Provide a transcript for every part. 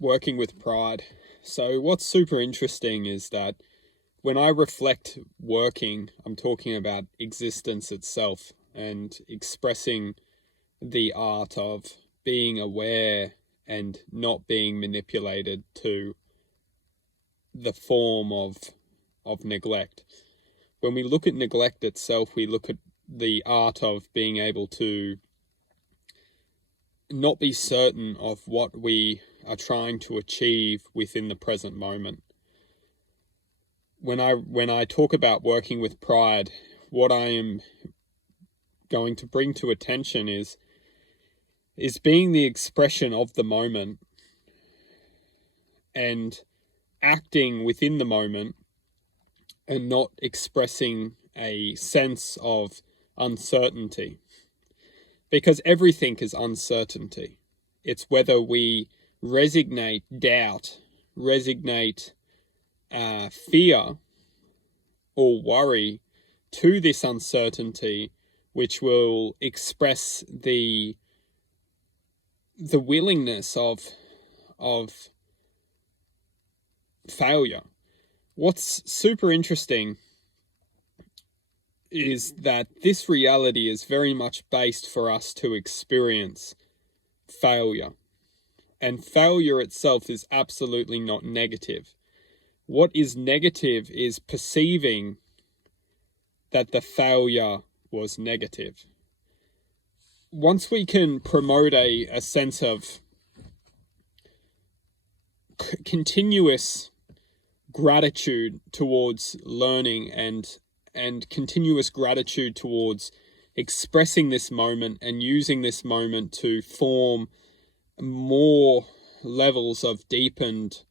working with pride. So what's super interesting is that when I reflect working, I'm talking about existence itself and expressing the art of being aware and not being manipulated to the form of neglect. When we look at neglect itself, we look at the art of being able to not be certain of what we are trying to achieve within the present moment. When I talk about working with pride, what I am going to bring to attention is being the expression of the moment and acting within the moment and not expressing a sense of uncertainty. Because everything is uncertainty. It's whether we resignate doubt, resignate fear or worry to this uncertainty, which will express the willingness of failure. What's super interesting is that this reality is very much based for us to experience failure. And failure itself is absolutely not negative. What is negative is perceiving that the failure was negative. Once we can promote a sense of continuous gratitude towards learning and continuous gratitude towards expressing this moment and using this moment to form more levels of deepened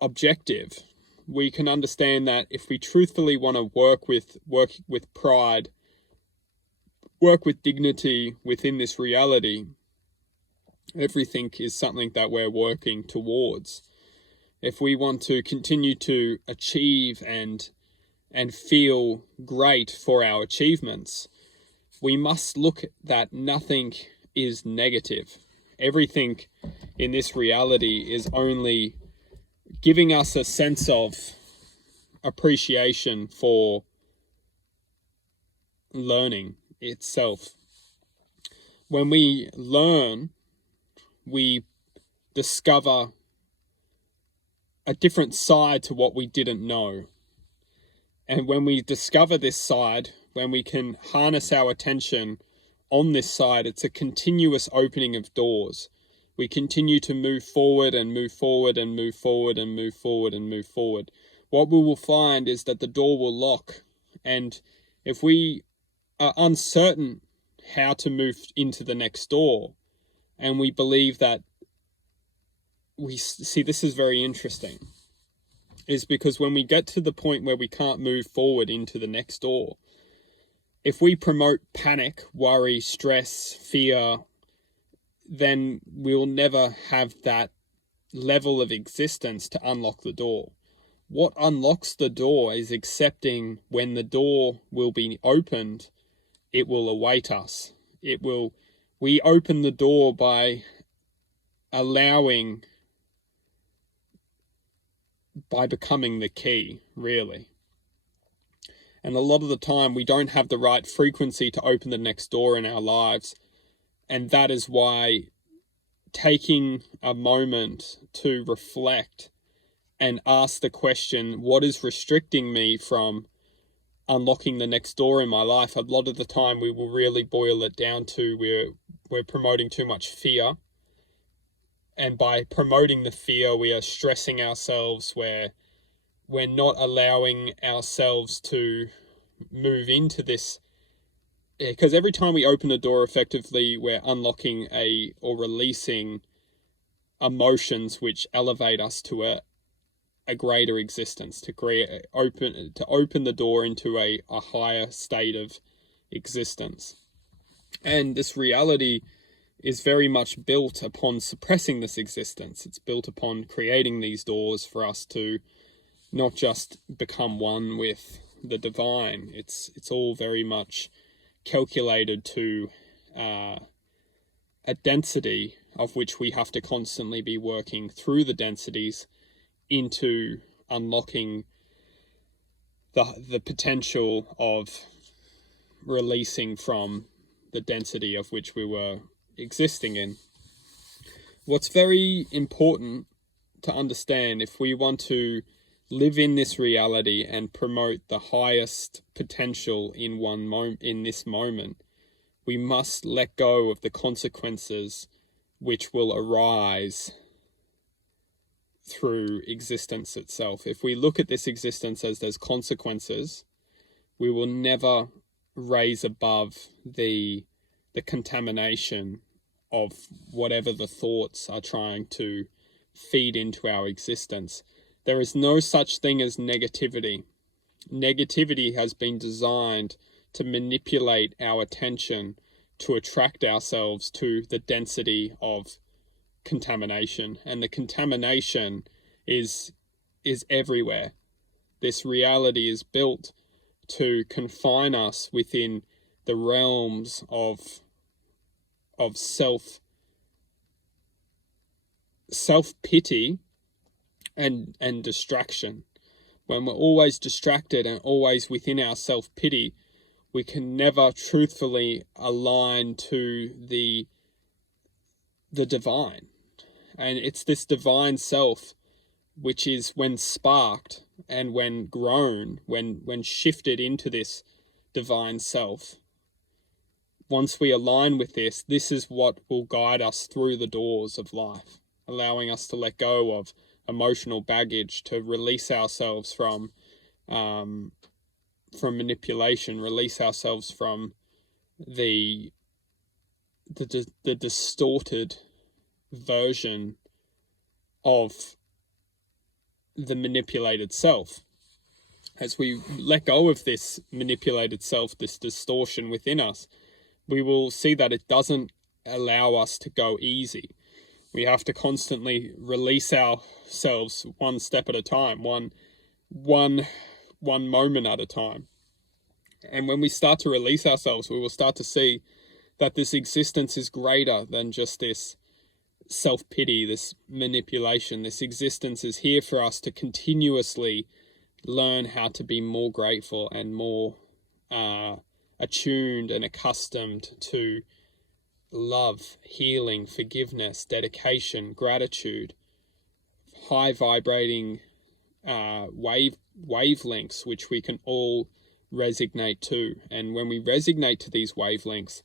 objective, we can understand that if we truthfully want to work with pride, work with dignity within this reality, everything is something that we're working towards. If we want to continue to achieve and feel great for our achievements, we must look that nothing is negative. Everything in this reality is only giving us a sense of appreciation for learning itself. When we learn, we discover a different side to what we didn't know. And when we discover this side, when we can harness our attention on this side, it's a continuous opening of doors. We continue to move forward and move forward and move forward and move forward and move forward. What we will find is that the door will lock. And if we are uncertain how to move into the next door, and we believe that we see, this is very interesting, is because when we get to the point where we can't move forward into the next door, if we promote panic, worry, stress, fear, then we'll never have that level of existence to unlock the door. What unlocks the door is accepting when the door will be opened, it will await us. We open the door by becoming the key, really. And a lot of the time we don't have the right frequency to open the next door in our lives. And that is why taking a moment to reflect and ask the question, what is restricting me from unlocking the next door in my life? A lot of the time we will really boil it down to we're promoting too much fear. And by promoting the fear, we are stressing ourselves, where we're not allowing ourselves to move into this. Because every time we open the door, effectively, we're unlocking or releasing emotions which elevate us to a greater existence, to open the door into a higher state of existence. And this reality is very much built upon suppressing this existence. It's built upon creating these doors for us to not just become one with the divine. It's all very much calculated to a density of which we have to constantly be working through the densities into unlocking the potential of releasing from the density of which we were existing in. What's very important to understand, if we want to live in this reality and promote the highest potential in this moment, we must let go of the consequences which will arise through existence itself. If we look at this existence as there's consequences, we will never raise above the contamination of whatever the thoughts are trying to feed into our existence. There is no such thing as negativity. Negativity has been designed to manipulate our attention to attract ourselves to the density of contamination, and the contamination is everywhere. This reality is built to confine us within the realms of self-pity and distraction. When we're always distracted and always within our self-pity, we can never truthfully align to the divine. And it's this divine self which is, when sparked and when grown, when shifted into this divine self, once we align with this is what will guide us through the doors of life, allowing us to let go of emotional baggage, to release ourselves from manipulation, release ourselves from the distorted version of the manipulated self. As we let go of this manipulated self, this distortion within us, we will see that it doesn't allow us to go easy. We have to constantly release ourselves one step at a time, one moment at a time. And when we start to release ourselves, we will start to see that this existence is greater than just this self-pity, this manipulation. This existence is here for us to continuously learn how to be more grateful and more attuned and accustomed to love, healing, forgiveness, dedication, gratitude, high vibrating wavelengths which we can all resonate to. And when we resonate to these wavelengths,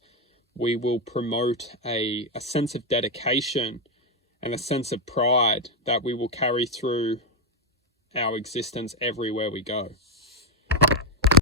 we will promote a sense of dedication and a sense of pride that we will carry through our existence everywhere we go.